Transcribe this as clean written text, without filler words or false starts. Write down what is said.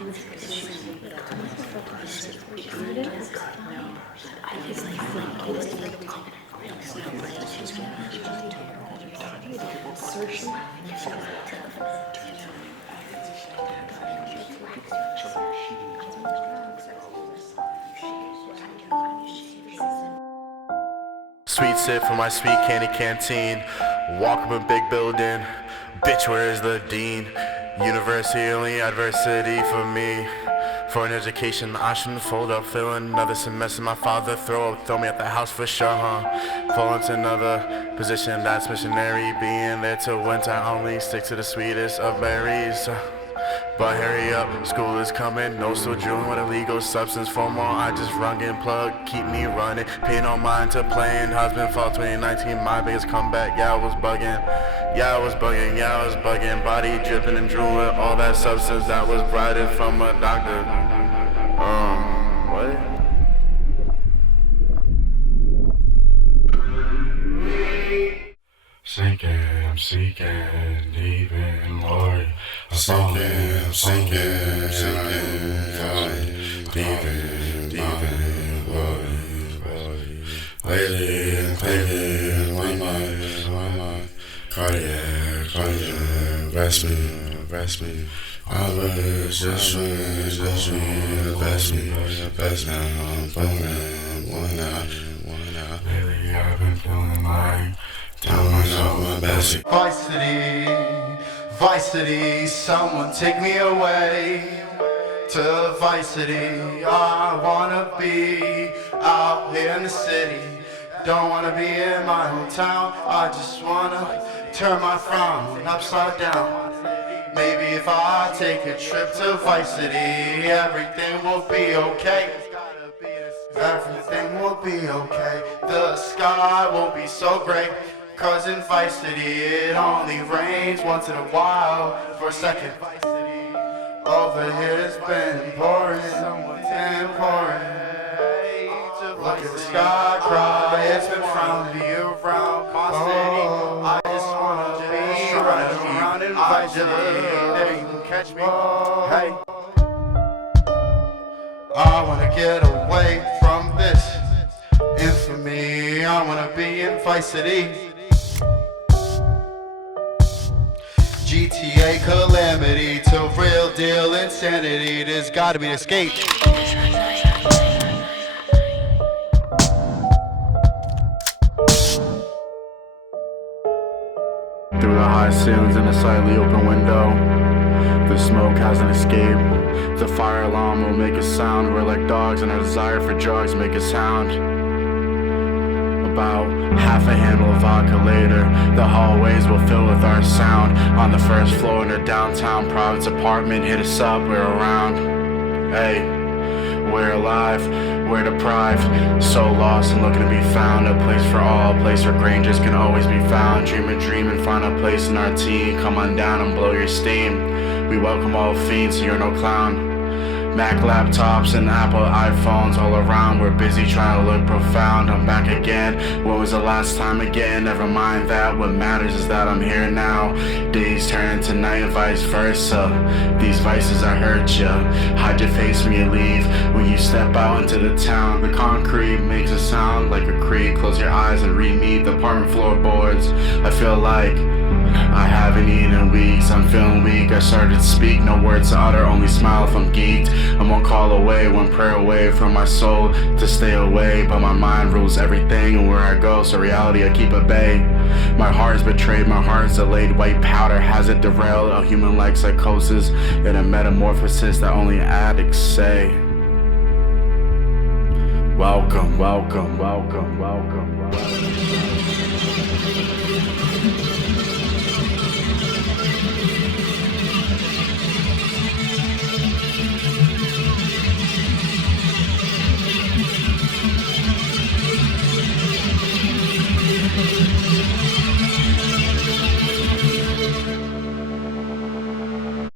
Sweet sip from my sweet candy canteen. Walk up a big building. Bitch, where is the dean? University, only adversity for me. For an education, I shouldn't fold up. Feeling another semester, my father throw me at the house for sure, Fall into another position, that's missionary. Being there till winter, only stick to the sweetest of berries. But hurry up, school is coming. No still drooling with illegal substance. For more, I just rung and plug, keep me running. Paying on mine to playing. Husband fall 2019, my biggest comeback. Yeah, I was bugging. Body dripping and drooling with all that substance that was brought in from a doctor. What? I'm sinking deep in more. I'm sinking deep in water. Lately, my cardiac, rest me. I was just best now, I'm pulling one out. Lately, I've been feeling like down on my best. Vice City, someone take me away to Vice City. I wanna be out here in the city. Don't wanna be in my hometown. I just wanna turn my frown upside down. Maybe if I take a trip to Vice City, everything will be okay. Everything will be okay. The sky won't be so great. Cause in Vice City it only rains once in a while. For a second, over here it's been pouring. Look at the sky cry, it's been frowning year round. My city, I just wanna be running around in Vice City. There you can catch me, hey. I wanna get away from this infamy. I wanna be in Vice City. GTA calamity to real deal insanity. There's gotta be an escape. Through the high ceilings and a slightly open window, the smoke hasn't escaped. The fire alarm will make a sound. We're like dogs and our desire for drugs make a sound. About half a handle of vodka later, the hallways will fill with our sound. On the first floor in a downtown Providence apartment, hit us up, we're around. Hey, we're alive, we're deprived, so lost and looking to be found. A place for all, a place where Grangers can always be found. Dream and find a place in our team. Come on down and blow your steam. We welcome all fiends, so you're no clown. Mac laptops and Apple iPhones all around. We're busy trying to look profound. I'm back again. When was the last time again? Never mind that. What matters is that I'm here now. Days turn to night and vice versa. These vices I hurt ya. Hide your face when you leave. When you step out into the town, the concrete makes a sound like a creak. Close your eyes and read me the apartment floorboards. I feel like I haven't eaten in weeks, I'm feeling weak. I started to speak, no words to utter, only smile if I'm geeked. I'm one call away, one prayer away from my soul to stay away. But my mind rules everything and where I go, so reality I keep at bay. My heart is betrayed, my heart is delayed. White powder has it derailed, a human-like psychosis and a metamorphosis that only addicts say. Welcome, welcome, welcome, welcome, welcome.